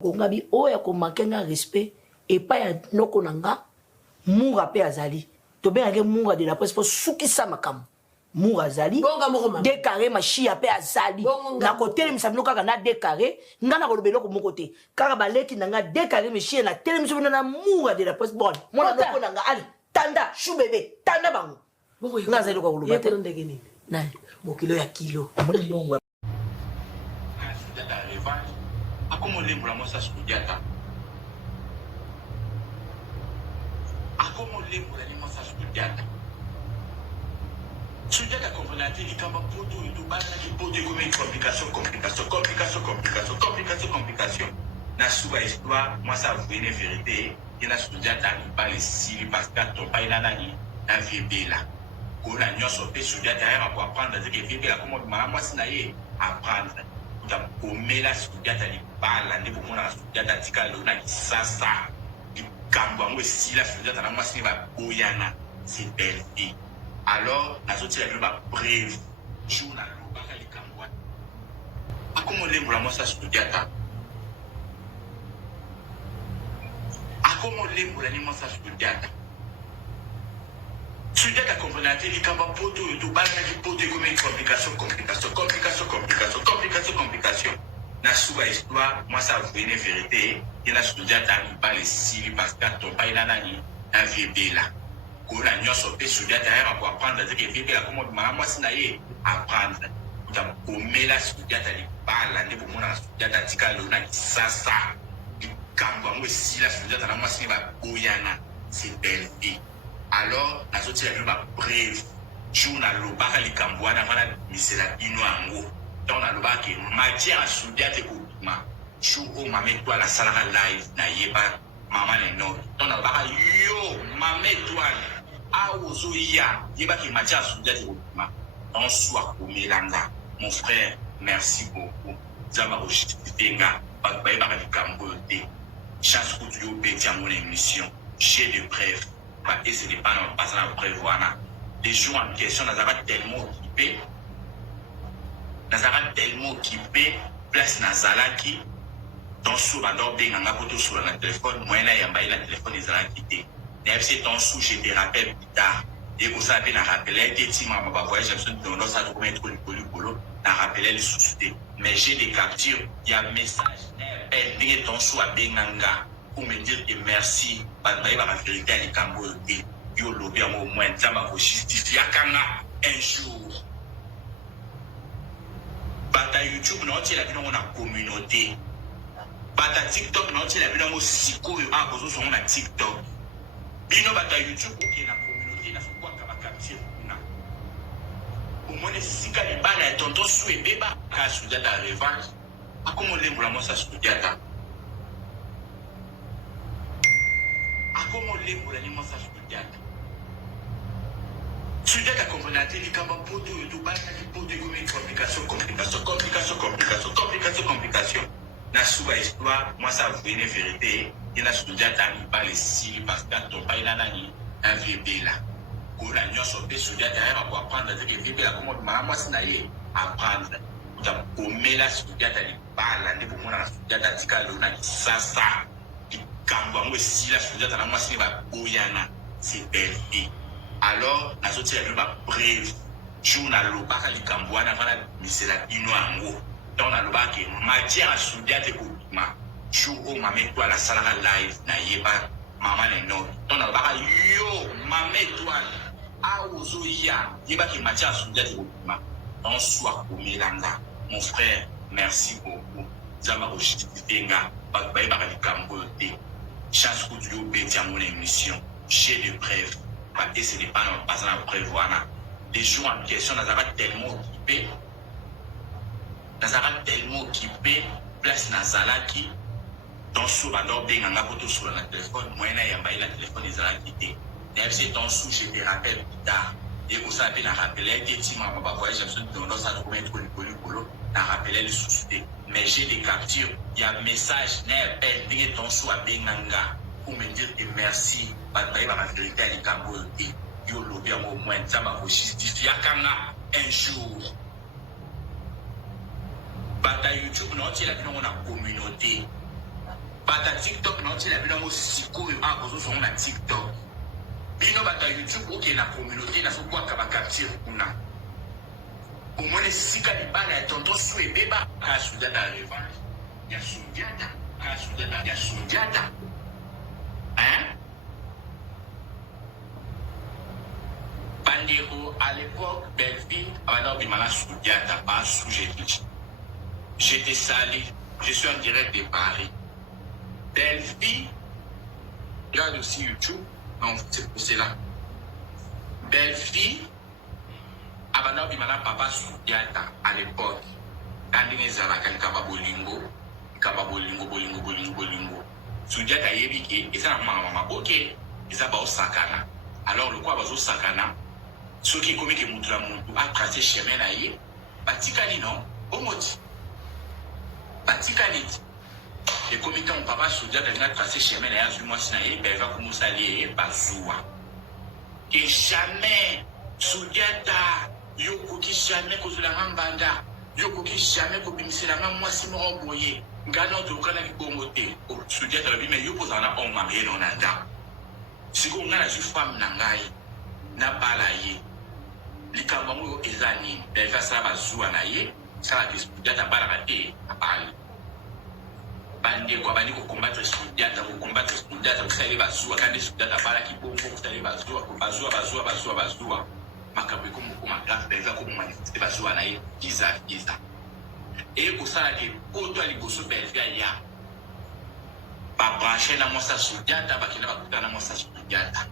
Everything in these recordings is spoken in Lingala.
Kongabi oya ko makenga respect et pas ya noko nanga Moura pe azali. To be age Moura de la presse pour soukisa makam. Moura azali. Décaré ma chia pe azali. Na côté mi sabino kaka na décaré, ngana ko lobelo ko mon côté. Kaka baleki nanga décaré mi chia na tele mi sabino na Moura de la presse bon. Mona noko nanga ali. Tanda chou bébé, tanda bango. Ngazali ko lobelo. Yeko ndenge nini? Na Mokilo ya kilo. Comment les blancs ça se diata? Comment les blancs ça se diata? Sudiata comprenante di kamba poto et tout bana di poto comme complication. Na suba histoire, moi ça vous une vérité. Et na sudiata ni pas les sili parce que ton pas nani na vibe là. Ko na nyoso pe sudiata ya pour apprendre ce que vibe là comment moi sinaye apprendre. Komela sudiata li bala ndeko mona sudiata tika lona kisasa likambo ngo sila sudiata na mwasi ba boyana c'est belle vie alors nazoti la ba brève journal ba likambo akomo lembo la mwasa sudiata akomo lembo la ni mwasa sudiata sudiata comprenante likambo poto et tout bala di poto comme complication. Na suba histoire, moi ça vous une vérité. Et la sudiata ni pas les sili parce que ton pas nani na vibe là. Ko na nyoso pe sudiata ya pour apprendre ce que vibe là comment moi sinaye apprendre. Uta komela sudiata ni bala ndeko mona sudiata tika lona kisasa. Likambo ngo sila sudiata na moi sinaye boyana c'est belle vie. Alors nazoti la ba brève journal lobaka likambo wana vana misela bino ango donc na lobaka matière à sudiate ko ma chou o mame toi la salaka live na yeba mama ne no donc na lobaka yo mame toi a ozoya yeba ki matière à sudiate ko ma on soit au Melanda mon frère merci beaucoup zama o chitenga ba ba likambo te chance ko tu yo beti à mon émission j'ai des preuves bah et c'est pas non pas ça prévoir les jours en question Nazara tellement occupé place Nazalaki dans sous bandor benganga poto sur la téléphone moyen ya mbaï la téléphone Nazalaki té c'est ton sous je te rappelle plus tard et vous savez na rappeler des team ma voyage absolument dans ça document le polo na rappeler le sous mais j'ai des captures il y a message et ton sous à benganga pour me dire que merci parce que la vérité est Cambodge yo lobby au moins ça m'a justifié un jour bata YouTube non tu la bien on a communauté bata TikTok non tu la bien on siko yo a besoin sur na TikTok bino bata YouTube qui na communauté na faut quoi kama capture na au moins sika ni bana tonton soué beba ka sudiata revanche a comment les vraiment ça sudiata comment les pour l'animation ça sudiata sudiata comprenante likambo poto et tout bana di poto comme complication na suba histoire moi ça vous une vérité et la sudiata ni pas les sili parce que ton pas nani na vibe là ko la nyoso pe sudiata ya pour apprendre ce que vibe là comment moi sinaye apprendre uta komela sudiata ni bala ndeko mona sudiata tika lona kisasa Kambo ngo sila sudiata na moi sinaye boyana c'est belle vie alors nazoti la ba brève journal lobaka likambo wana vana misela bino ango donc na lobaka matière à sudiate ko ma chou o mame toi la salaka live na yeba mama ne no donc na lobaka yo mame toi a ozoya yeba ki matière à sudiate ko ma on soit au Melanda mon frère merci beaucoup zama o chitenga ba ba likambo te chance que tu beti à mon émission j'ai des preuves et ce n'est pas non pas ça prévoir les jours en question Nazara tellement occupé place Nazalaki dans sous bandor benganga poto sur la téléphone moyen ya mbaï la téléphone Nazalaki té c'est ton sous je te rappelle plus tard et vous savez na rappeler des team ma voyage absolument dans ça document le polo na rappeler le sous mais j'ai des captures il y a message n'est ton sous à benganga pour me dire que merci parce que la vérité est Cambodge yo lobby au moins ça m'a justifié un jour bata YouTube non tu la bien on a communauté Bata TikTok non tu la bino mo siko yo a bozo son na TikTok. Bino bata YouTube ok na communauté na so kwa ka capture kuna. Au moins les sika di bala ya tonton Sue beba ka Soundiata revanche. Ya Soundiata, ka Soundiata, ya Soundiata. Hein? Bandeko à l'époque Belleville alors bimala Soundiata pas sujet. J'étais salé, je suis en direct de Paris. Belleville, regarde aussi YouTube, non, c'est pour cela. Belleville, avant bimala papa Soundiata à l'époque. Quand il est à la bolingo. Soundiata yebiki, et ça maman, ok, et ça va au sakana. Alors le quoi va au sakana, ceux qui commettent que moutoula moutou a tracé chemin là, batikali non, au moti. Batikali. Et comme étant papa Soundiata a tracé chemin là, sur moi sinaï, ben va commencer à aller bazoua. Et jamais Soundiata, yoko qui jamais cause la mambanda, yoko qui jamais cause la maman moi si mon boyer. Ngana to kana ki bongote o Soundiata la bi me yo pozana on ma me no nanda siko ngana ji fam na ngai na bala ye likamba mo ezani be fa sa bazua na ye sala ki Soundiata bala ka te apali bande ko bani ko combattre Soundiata ko combattre Soundiata ko sale bazua kandi Soundiata bala ki bongo ko sale bazua ko bazua makabe ko mo ko magafe be ko mo manifester bazua na ye kiza et pour ça que auto ali boso Belleville ya ba brancher na mosa Soundiata ba kina ba kutana mosa Soundiata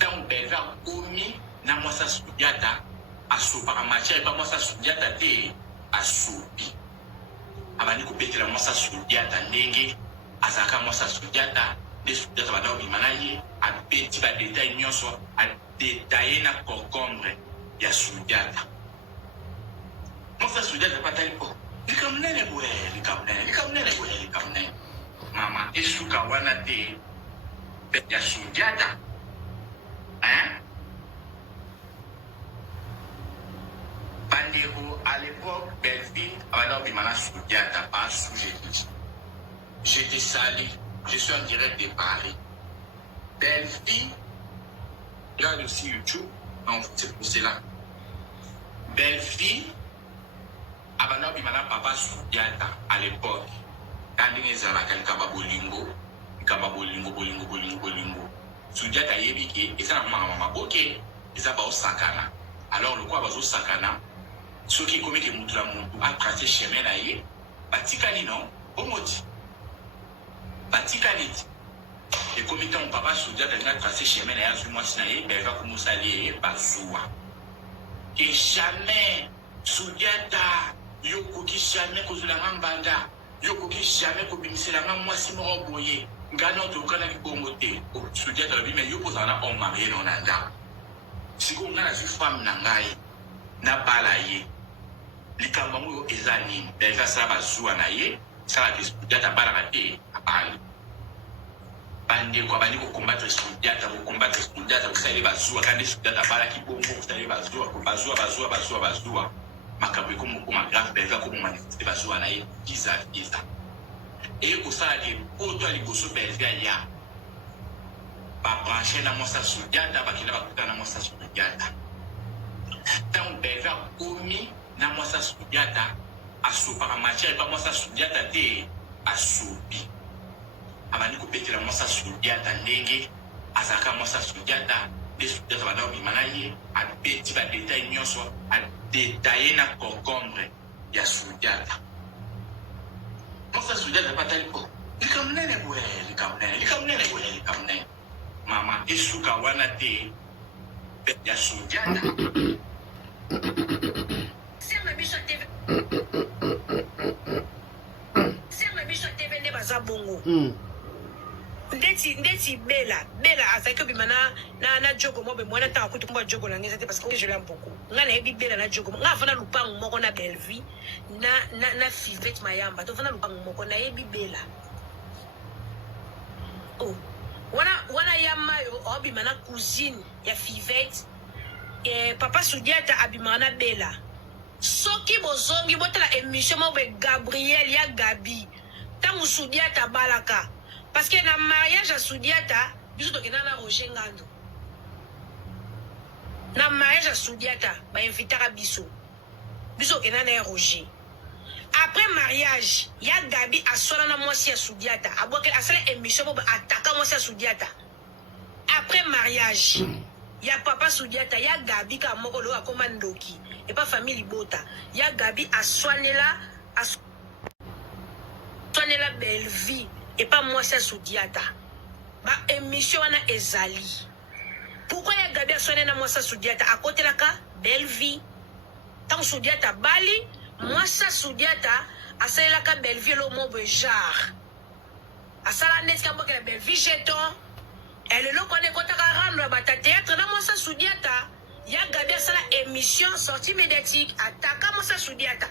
donc Belleville komi na mosa Soundiata asopa ka matière ba mosa Soundiata te asopi abani ko betela mosa Soundiata ndenge azaka mosa Soundiata de Soundiata ba dawo bimanaye a petit ba détail nyonso a détailler na concombre ya Soundiata. Mosa Soundiata pas tel po. Likamnene boye, likamnene. Mama, esuka wana te ya Soundiata. Hein? Bandeko à l'époque Belleville alors bimala Soundiata pas sujet. J'étais salé, je suis en direct de Paris. Belleville, regarde aussi YouTube, non, c'est pour cela. Belleville abana bimala papa Soundiata à l'époque quand il est à la bolingo Soundiata yebiki et ça maman ok et ça va au sakana alors le quoi va au sakana ceux qui commettent que moutoula moutou a tracé chemin là yé batikali non au moti batikali et comme étant papa Soundiata a tracé chemin là sur moi sinaï ben va commencer à aller bazoua et jamais Soundiata yoko ki jamais cause la mambanda yoko ki jamais ko bimisi la maman moi si mon boyer ngana to kana ki bongote o Soundiata la bi me yoko zana on ma me no nanda siko ngana ji fam na ngai na bala ye likamba mo ezani be fa sa bazua na ye sala ki Soundiata bala ka te apali bande ko bani ko combattre Soundiata ko sale bazua kandi Soundiata bala ki bongo ko sale bazua ko bazua makabe ko mo ko magafe be fa ko mo manifester bazua na ye kiza et pour ça que auto ali boso Belleville ya ba brancher na mosa Soundiata ba kila ba kutana mosa Soundiata donc Belleville komi na mosa Soundiata asopa ka matière ba mosa Soundiata te asopi abani ko betela mosa Soundiata ndenge azaka mosa Soundiata de Soundiata ba dawo bimanaye a petit ba détail nyonso a détailler na concombre ya Soundiata. Mosa Soundiata pas tel po. Likamnene boye. Mama, esuka wana te ya Soundiata. Ser la bicho TV ne baza bongo. Ndeti bela azaki bimana na jogo mo be mwana ta kutu mwa jogo na ngeza te parce que je l'aime beaucoup. Ngana ebi bela na jogo. Nga fana lupangu moko na Belleville na Fivette Mayamba. To fana lupangu moko na ebi bela. Oh. Wana yamayo obimana cousine ya Fivette papa Soundiata abimana bela. Soki bozongi botela émission mo be Gabriel ya Gabi. Tant Soudiata balaka. Parce que dans le mariage à Soudiata, biso to kena na Roger Ngando. Dans le mariage à Soudiata, ba invitera biso. Biso kena na Roger. Après mariage, il y a Gabi à Solana Moissi à Soudiata. Aboke a sala émission pour attaquer Moissi à Soudiata. Après mariage, il y a papa Soudiata, il y a Gabi qui a mokolo à Komandoki. Et pas famille Libota. Il y a Gabi à Swanela, belle vie. Et pas Moissi à Soudiata. Ba émission wana ezali. Pourquoi il y a Gabi à Swanela Moissi à Soudiata? À côté de la belle vie. Tant Soudiata Bali. Moi, ça, Soudiata, à celle là, belle vie, le mot genre. À ça, la net, quand la belle vie, jeton. Elle est là, qu'on est content à rendre le théâtre. Dans moi, ça, Soudiata, il y a Gabi à ça, la émission, sortie médiatique, attaque, moi, ça, Soudiata.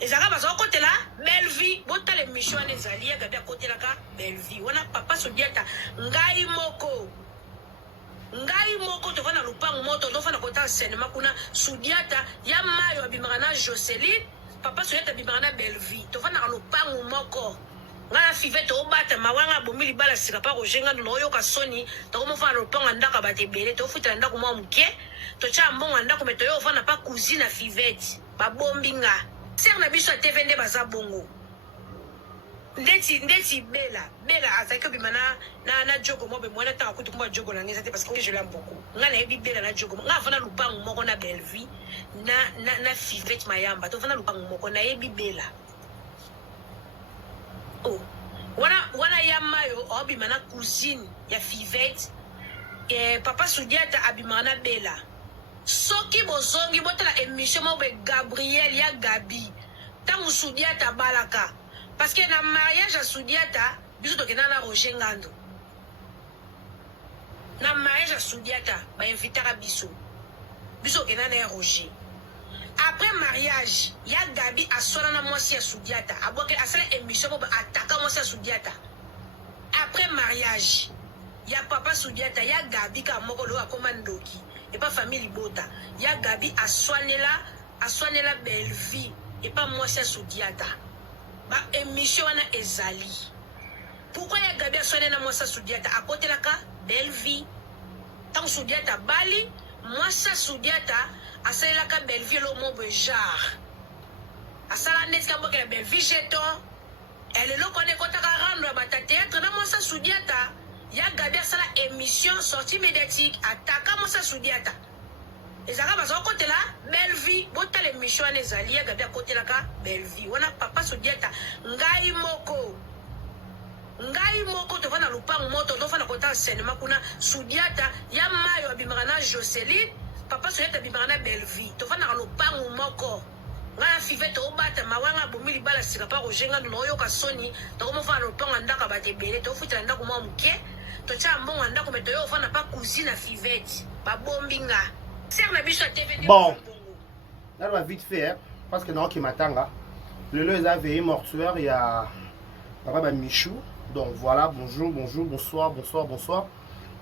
Et ça, parce qu'au côté là, belle vie, bon, t'as l'émission, les alliés, Gabi à côté là, belle vie. On a papa Soudiata, Ngai Moko. Ngai moko to fana lupango moto to fana kota cinéma kuna Soudiata ya mayo abimana Joseline papa Soudiata bimana Belleville to fana lupango moko ngala five to bata mawanga bomili bala sika pa rojenga no yo ka soni to ko mo fana lupango ndaka batebele to futa ndako mo mke to cha mbongo ndako meto yo fana pa cousine Fivette ba bombinga ser na biso TV nde baza bongo ndeti bela azaki bimana na jogo mo be mwana ta kutu kumba jogo na ngeza te parce que je l'aime beaucoup ngana ebi bela na jogo nga fana lupango moko na Belleville na Fivette mayamba to fana lupango moko na ebi bela oh wana ya mayo obimana cousine ya Fivette papa Soudiata abimana bela soki bozongi botala émission mo be Gabriel ya Gabi tangu Soudiata balaka. Parce que dans le mariage à Soudiata, biso to kena na Roger Ngando. Dans le mariage à Soudiata, ba invitera biso. Biso kena na Roger. Après mariage, il y a Gabi à Solana Moissi à Soudiata. Aboke a sala émission pour attaquer Moissi à Soudiata. Après mariage, il y a papa Soudiata, il y a Gabi qui a mokolo à Komandoki. Et pas famille Libota. Il y a Gabi à Swanela belle vie. Et pas Moissi à Soudiata. Ba émission wana ezali. Pourquoi il y a Gabi à Swanela Moissi à Soudiata? À côté de la belle vie. Tant Soudiata Bali, Moissi à Soudiata, à celle là belle vie, le mot genre. À ça la net, quand la belle vie, jeton. Elle est là qu'on est content à rendre le théâtre. Dans Moissi à Soudiata, il y a Gabi à ça la émission, sortie médiatique, attaque Moissi à Soudiata. Et ça va parce qu'au côté là, belle vie, bon t'as l'émission les alliés, Gabi à côté là, belle vie. On a papa Soudiata, Ngai Moko. Ngai Moko, tu vas dans le pan moto, tu vas dans le côté cinéma, kuna Soudiata, ya mayo abimana Joseline, papa Soudiata abimana belle vie. Tu vas dans le pan moko. Ngala Fivette au bata, mawanga bomili bala sika pa rojenga no yo ka soni, tu vas dans le pan andaka batebele, tu futa ndako mo mke, tu cha mbongo andako meto yo fana pa cousine Fivette, ba bombinga. Bon, là, on va vite faire, parce que non, qui m'attend là. Le lieu est veillé mortuaire, il y a Papa Michou. Donc voilà, bonjour, bonsoir.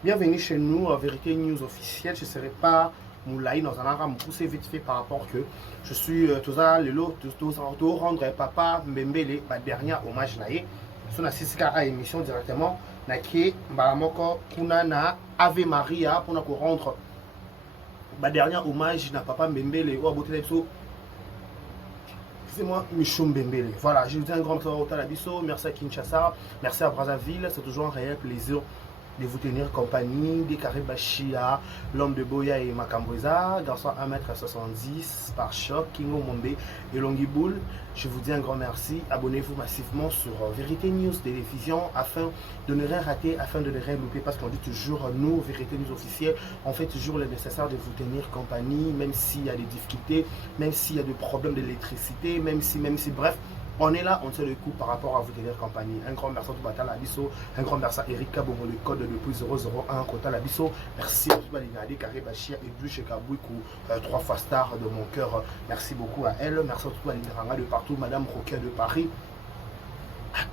Bienvenue chez nous, Vérité News officielle. Je ne serai pas Moulaï dans un arbre, me pousser vite fait par rapport que je suis tout ça, le lot, tout rendre Papa Mbembele, ma dernière hommage naïe. Sur la CCKA émission directement, Naki, Balamoko, Kuna na Ave Maria, pour nous rendre. Ma dernière hommage n'a papa Mbembele ou Abotelepso. C'est moi, Michou Mbembele. Voilà, je vous dis un grand merci à Labisso, merci à Kinshasa, merci à Brazzaville. C'est toujours un réel plaisir de vous tenir compagnie. Des Karibachia, l'homme de Boya et Makambweza, garçon 1m70 par choc, Kingo Mombe et Longiboul. Je vous dis un grand merci. Abonnez-vous massivement sur Vérité News Télévision afin de ne rien rater, afin de ne rien louper. Parce qu'on dit toujours, nous, Vérité News officielle, on fait toujours le nécessaire de vous tenir compagnie, même s'il y a des difficultés, même s'il y a des problèmes d'électricité, même si, bref. On est là, on tient le coup par rapport à vous tenir compagnie. Un grand merci à tout Batal Abisso, un grand merci à Eric Kabomo, le code depuis 001 Kota Labisso. Merci à tout Balinade, Karibachia et Bluche Kabouikou, 3 fois star de mon cœur. Merci beaucoup à elle. Merci à tout Balinaranga de partout, Madame Roquet de Paris.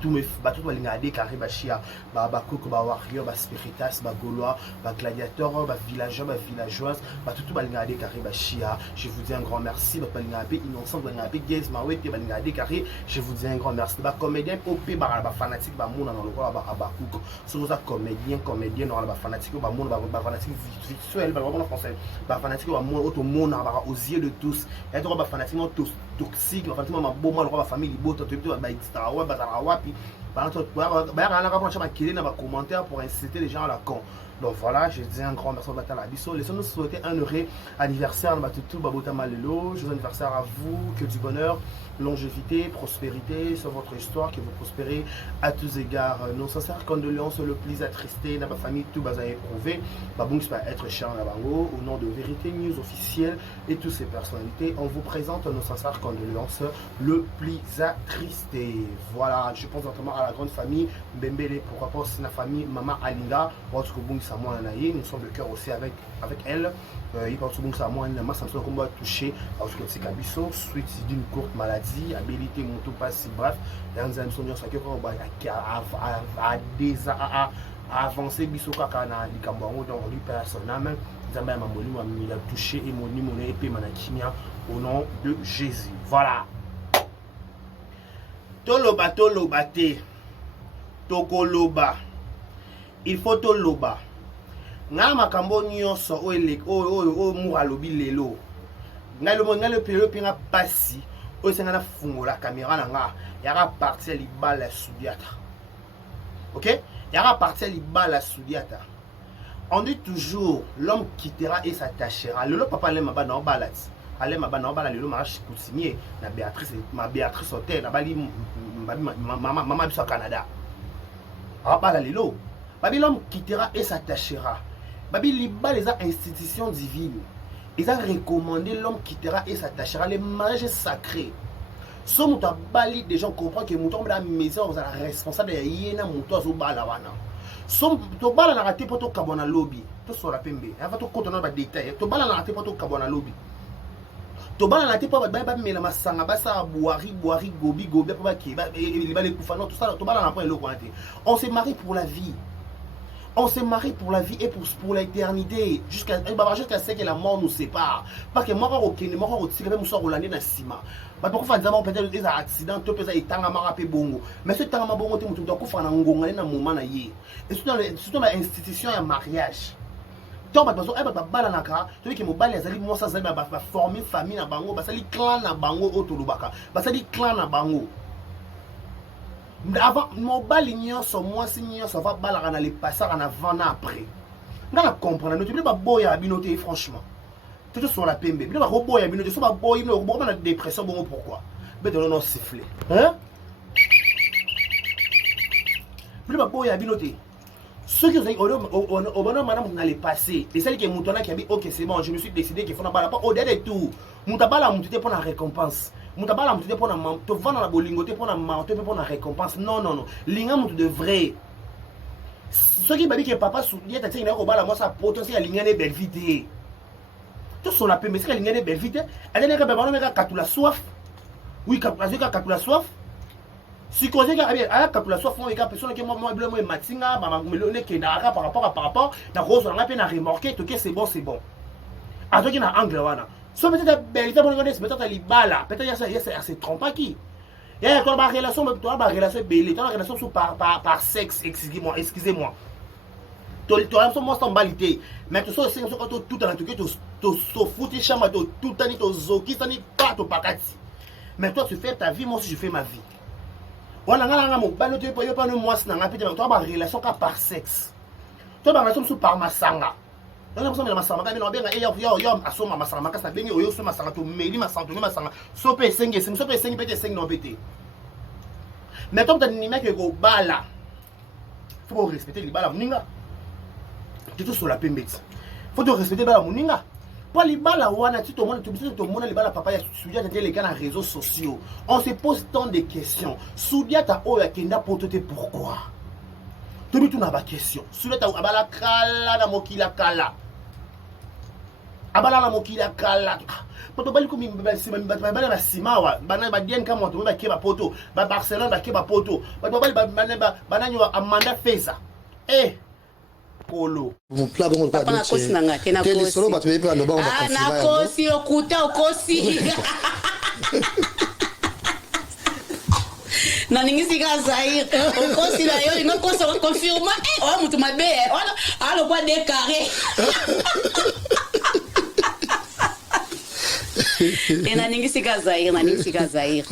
tout mes bateaux balinga déclaré bachia ba koko ba warrior ba spiritas ba gaulois ba gladiateur ba villageois ba villageoise ba tout balinga déclaré bachia. Je vous dis un grand merci ba balinga pe innocent balinga pe gaze ma wete balinga déclaré. Je vous dis un grand merci ba comédien op ba fanatique ba mona dans le roi ba koko sur ça comédien dans ba fanatique ba mona ba fanatique visuel ba vraiment français ba fanatique ba mona auto mona ba aux yeux de tous et ba fanatique tous toxique ba fanatique ma bon ba famille boto to ba extra wa ba wapi par exemple ba commentaire pour inciter les gens à la con. Donc voilà, je dis un grand merci à la biso. Laissez-nous souhaiter un heureux anniversaire à tout Babota Malelo. Joyeux anniversaire à vous, que du bonheur, longévité, prospérité sur votre histoire, que vous prospérez à tous égards. Nos sincères condoléances, le plus attristé, dans ma famille, tout bas à éprouver. Baboum, c'est pas être cher à Bango, au nom de Vérité News officielle et toutes ces personnalités, on vous présente nos sincères condoléances, le plus attristé. Voilà, je pense notamment à la grande famille Mbembele, pourquoi pas aussi la famille Maman Alinga, nous sommes de cœur aussi avec elle. Il pense que ça moi un masse comme va toucher parce que c'est Kabiso suite d'une courte maladie, habilité mon passe bref, dans un songe ça que a avancé biso kaka na likambo donc lui personnellement Nzambe mamoli m'a touché et mon épée manakimia au nom de Jésus. Voilà. Toloba te tokoloba. Il faut toloba. Nga makambo nyonso o muralobi lelo. Nga le pelo pinga pasi o senga na fungola caméra na nga yaka partir libala sudiata. OK? Yaka partir libala sudiata. On dit toujours l'homme quittera et s'attachera. Lelo papa le maba na balati. Ale maba na balati lelo marche cousigné na Béatrice Hotel na bali maman biso Canada. Abala lelo. Babi l'homme quittera et s'attachera. Babi liba les institutions divines. Ils ont recommandé l'homme quittera et s'attachera. Le mariage est sacré. Si vous avez des gens comprennent que vous avez la maison, vous êtes responsable de yéna mouton zo bala wana. Si vous bala na raté pour to kabona lobby, to so la pembe. Avant to contenant ba détail. To bala na raté pour to kabona lobby. To bala na raté pour ba mela masanga ba sa boari gobi pour ba ki ba les koufano tout ça. To bala na point le kwanté. On se marie pour la vie. On se marie pour la vie et pour l'éternité. Jusqu'à ce que la mort nous sépare. Parce que moi, je ne sais pas si je suis en train de se faire. Pourquoi faire peut-être des accidents, tu peux faire des bongo. Mais ce temps bongo, tu dois faire un moment. Et surtout dans l'institution de mariage. Tu as besoin de balanaka, tu veux que mon bal les alliés, moi ça va former famille na bango, ça li clan na bango autolubaka, ça li clan na bango. Avant mon balignon sur moi signon ça va balancer dans les passages en avant après. On a comprendre nous tu peux pas boya binoté franchement. Tout sur la pembe. Tu peux pas boya binoté sur pas boya no bon la dépression bon pourquoi. Mais de non siffler. Hein? Tu peux pas boya binoté. Ceux qui au bonhomme madame n'allait passer et celle qui est moutonna qui a dit OK c'est bon je me suis décidé qu'il faut na bala pas au dernier tout. Moutabala moutité pour la récompense. Moutabala moutité pour la te vendre la bolingoté pour la manteau pour la récompense. Non. Linga moutou de vrai. Ceux qui babi que papa soulier t'as tina ko bala moi ça potentiel linga ne belle vite. Tout sur la paix mais c'est linga ne belle vite. Elle n'est que baba na ka la soif. Oui ka la soif. Si cause que à ka la soif moi personne qui moi bleu matinga ba melone ke na par rapport na rose na peine à remorquer que c'est bon. À toi qui na angle wana. So peut-être belle bon peut-être libala peut-être il y a c'est trompe qui il y a une relation mais toi relation belle toi relation sous par sexe excusez-moi toi so moi sans balité mais tu so c'est tout dans tout que tu fouti chama tout tani to zoki tani pas to pakati mais toi tu fais ta vie moi aussi je fais ma vie voilà ngala mo balote po yo pas no moi na ngapite toi ba relation par sexe toi ba relation sous par masanga. On a masanga quand on benga yo asoma masanga makasa bengi oyo so masanga to meli masanga so pe senge pete senge no pete mais comme tu n'imagines que go bala faut respecter les bala muninga tout sur la pembete faut respecter bala muninga pour les bala wana tout le monde les bala papa ya soudia dans les canaux réseaux sociaux on se pose tant de questions soudia ta oya kenda potote pourquoi tout na ba question soudia ta abala kala na mokila kala abala la mokili akala poto bali komi bana basima wa bana badien kama watu ba keba poto ba Barcelone ba keba poto bali bana nyo Amanda Feza Polo mon plat bon pas na kosi na ngate na kosi solo ba tu pas no ba on va na kosi okuta okosi na ningisi ka Zaire okosi la yo ngo kosi ko confirma o mutu mabe alo kwa de carré na ningisi ka Zaire